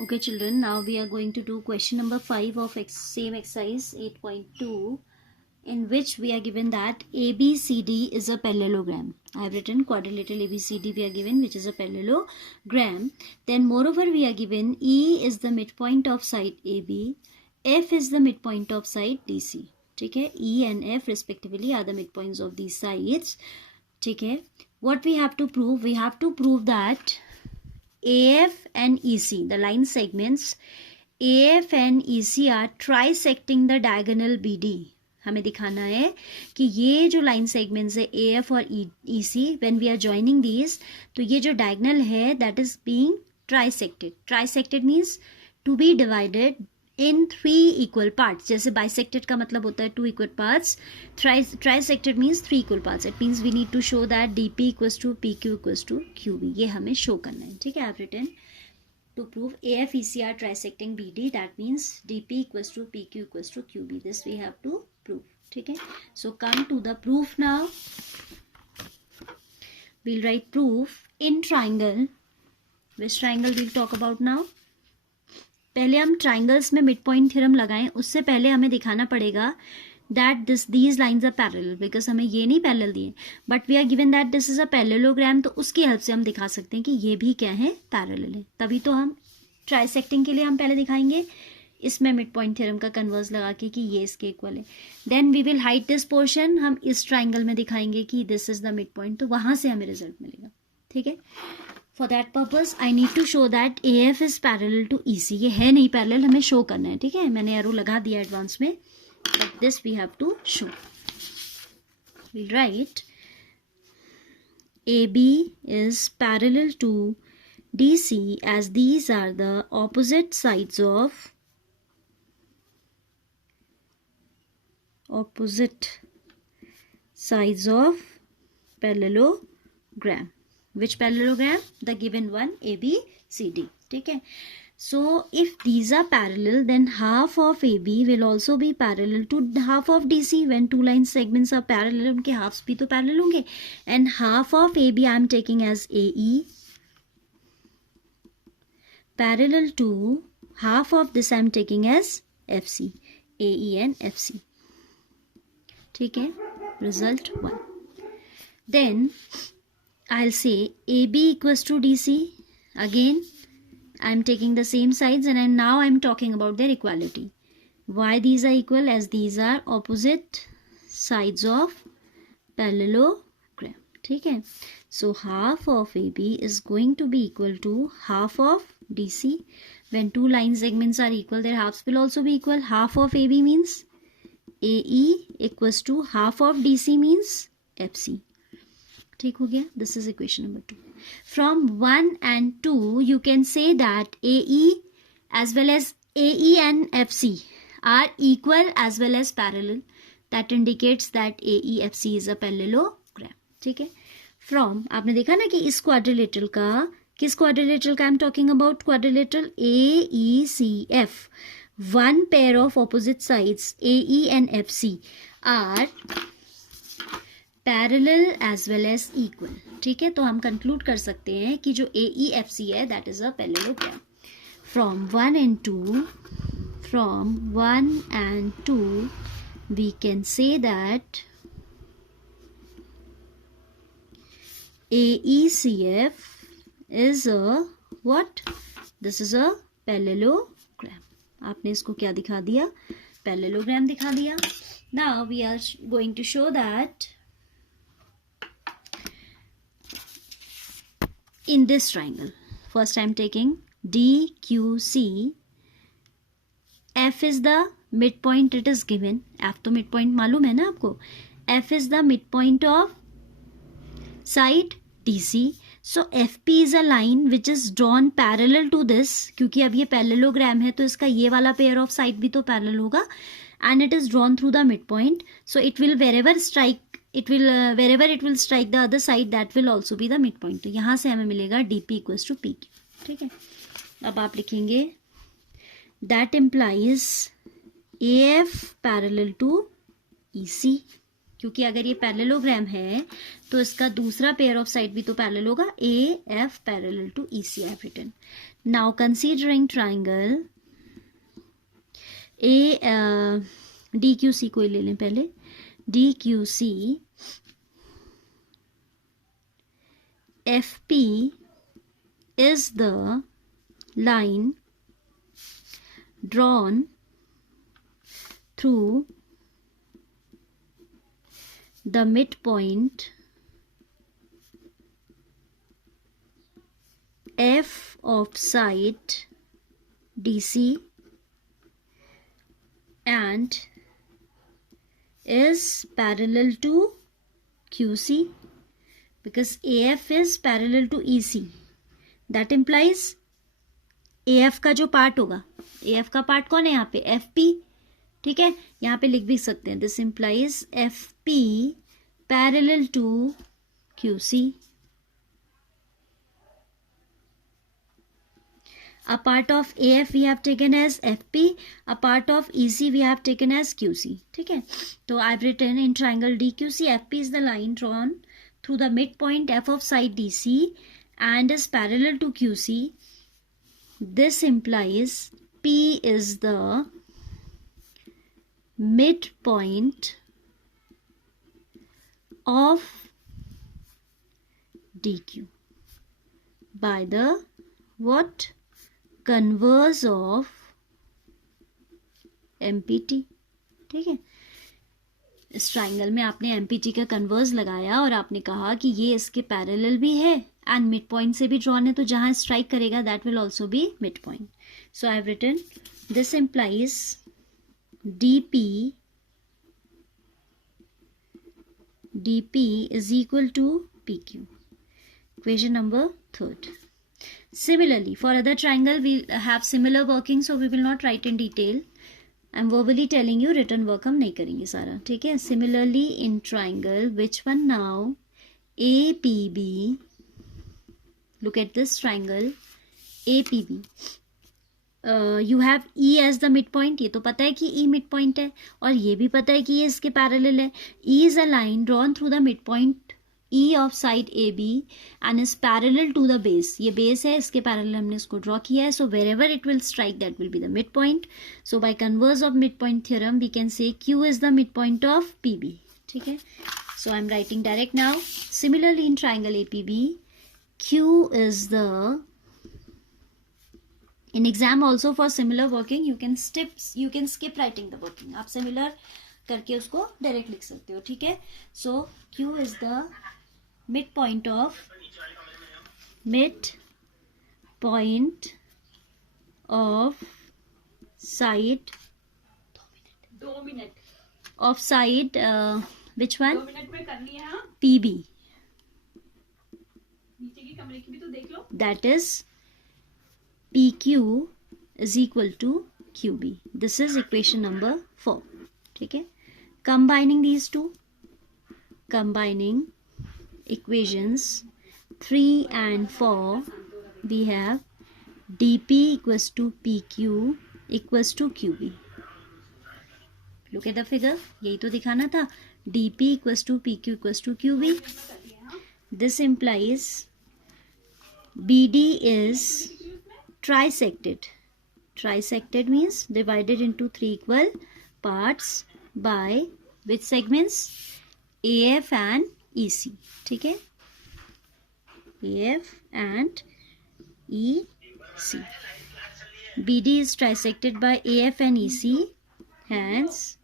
Okay children, now we are going to do question number 5 of same exercise 8.2, in which we are given that ABCD is a parallelogram. I have written quadrilateral ABCD we are given, which is a parallelogram. Then moreover we are given E is the midpoint of side AB, F is the midpoint of side DC. ठीक है, E and F respectively are the midpoints of these sides. ठीक है, what we have to prove? We have to prove that AF and EC, the line segments AF and EC are trisecting the diagonal BD. हमें दिखाना है कि ये जो line segments है AF और EC, when we are joining these, तो ये जो diagonal है that is being trisected. Trisected means to be divided in 3 equal parts. जैसे bisected का मतलब होता है 2 equal parts. Trisected means 3 equal parts. It means we need to show that DP equals to PQ equals to QB. ये हमें show करना है. ठीक है, I have written to prove AF EC are trisecting BD. That means DP equals to PQ equals to QB. This we have to prove. ठीक है, so come to the proof now. We'll write proof in triangle. Which triangle we'll talk about now? पहले हम triangles में mid point theorem लगाएं, उससे पहले हमें दिखाना पड़ेगा that these lines are parallel, because हमें ये नहीं पैरेलल दिए, but we are given that this is a parallelogram, तो उसकी हेल्प से हम दिखा सकते हैं कि ये भी क्या है, पैरेलल है. तभी तो हम ट्राइसेक्टिंग के लिए हम पहले दिखाएंगे इसमें मिड पॉइंट थ्योरम का कन्वर्स लगा के कि ये इसके इक्वल है. Then we will hide this portion, हम इस ट्राइंगल में दिखाएंगे कि this is the mid point, तो वहां से हमें रिजल्ट मिलेगा. ठीक है, For that purpose, I need to show that AF is parallel to EC. ये है नहीं पैरेलल, हमें शो करना है. ठीक है, मैंने एरो लगा दिया एडवांस में, but this we have to show. We'll write AB is parallel to DC as these are the opposite sides of parallelogram. Which parallelogram? The given one, ABCD. ठीक है, so if these are parallel, then half of AB will also be parallel to half of DC. When two line segments are parallel, उनके halves भी तो parallel होंगे, and half of AB I am taking as AE, parallel to half of this I am taking as FC, AE and FC. ठीक है, result 1. Then I'll say AB equals to DC. Again, I'm taking the same sides and now I'm talking about their equality. Why these are equal? As these are opposite sides of parallelogram. ठीक है, so half of AB is going to be equal to half of DC. When two line segments are equal, their halves will also be equal. Half of AB means AE equals to half of DC means FC. ठीक हो गया, this is equation number 2. From 1 and 2 you can say that AE as well as AE and FC are equal as well as parallel. That indicates that AEFC is a parallelogram. ठीक है, from आपने देखा ना कि इस quadrilateral का, किस quadrilateral का I am talking about? Quadrilateral AECF. One pair of opposite sides AE and FC are parallel as well as equal. ठीक है, तो हम कंक्लूड कर सकते हैं कि जो AEFC है that is a parallelogram. From 1 and 2 we can say that AECF is a what? This is a parallelogram. आपने इसको क्या दिखा दिया? पैरेललोग्राम दिखा दिया. Now we are going to show that in this triangle, first I am taking DQC. F is the midpoint, it is given. F तो midpoint मालूम है ना आपको. F is the midpoint of side DC. So FP is a line which is drawn parallel to this. क्योंकि अब ये parallelogram है तो इसका ये वाला pair of side भी तो parallel होगा, and it is drawn through the midpoint. So it will wherever it will strike the other side, that will also be the midpoint. तो यहाँ से हमें मिलेगा DP equals to PQ. ठीक है, अब आप लिखेंगे that implies AF parallel to EC. क्योंकि अगर ये पैरेललोग्राम है तो इसका दूसरा पेयर ऑफ साइड भी तो पैरेलल होगा. AF parallel to EC I have written. Now considering triangle DQC कोई ले लें पहले. DQC FP is the line drawn through the midpoint F of side DC and is parallel to QC, because AF is parallel to EC. That implies AF का जो part होगा, AF का part कौन है यहाँ पे? FP. ठीक है, यहाँ पे लिख भी सकते हैं. This implies FP parallel to QC. A part of AF we have taken as FP, a part of EC we have taken as QC. ठीक है, तो I've written in triangle DQC, FP is the line drawn through the midpoint F of side DC and is parallel to QC. This implies P is the midpoint of DQ by the what? Converse of MPT. ठीक है, इस triangle में आपने MPT का converse लगाया और आपने कहा कि ये इसके पैरेलल भी है एंड मिड पॉइंट से भी ड्रॉन है, तो जहां स्ट्राइक करेगा that will also be mid point. So I have written this implies DP is equal to PQ. Equation number 3rd. Similarly, for other triangle, we'll have similar working, so we will not write in detail. I'm verbally telling you, written work हम नहीं करेंगे सारा. ठीक है. Similarly, in triangle, which one now? APB. Look at this triangle. APB. You have E as the midpoint. ये तो पता है कि E midpoint है, और ये भी पता है कि ये इसके parallel है. E is a line drawn through the midpoint E of side AB and is parallel to the base. ये base है, इसके parallel हमने इसको draw किया है. So wherever it will strike, that will be the midpoint. So by converse of midpoint theorem, we can say Q is the midpoint of PB. ठीक है. So I'm writing direct now. Similarly in triangle APB, Q is the, in exam also for similar working, you can skip writing the working. आप similar करके उसको direct लिख सकते हो. ठीक है. So Q is the midpoint of side of side which one? 2 minute में करनी है. PB. नीचे की कमरे की भी तो देख लो. That is PQ is equal to QB. This is equation number 4. ठीक है. Combining these two, combining equations 3 and 4, we have DP equals to PQ equals to QB. Look at the figure. यही तो दिखाना था. DP equals to PQ equals to QB. This implies BD is trisected. Trisected means divided into 3 equal parts by which segments? AF and EC. ठीक है. AF and EC. BD is trisected by AF and EC, hence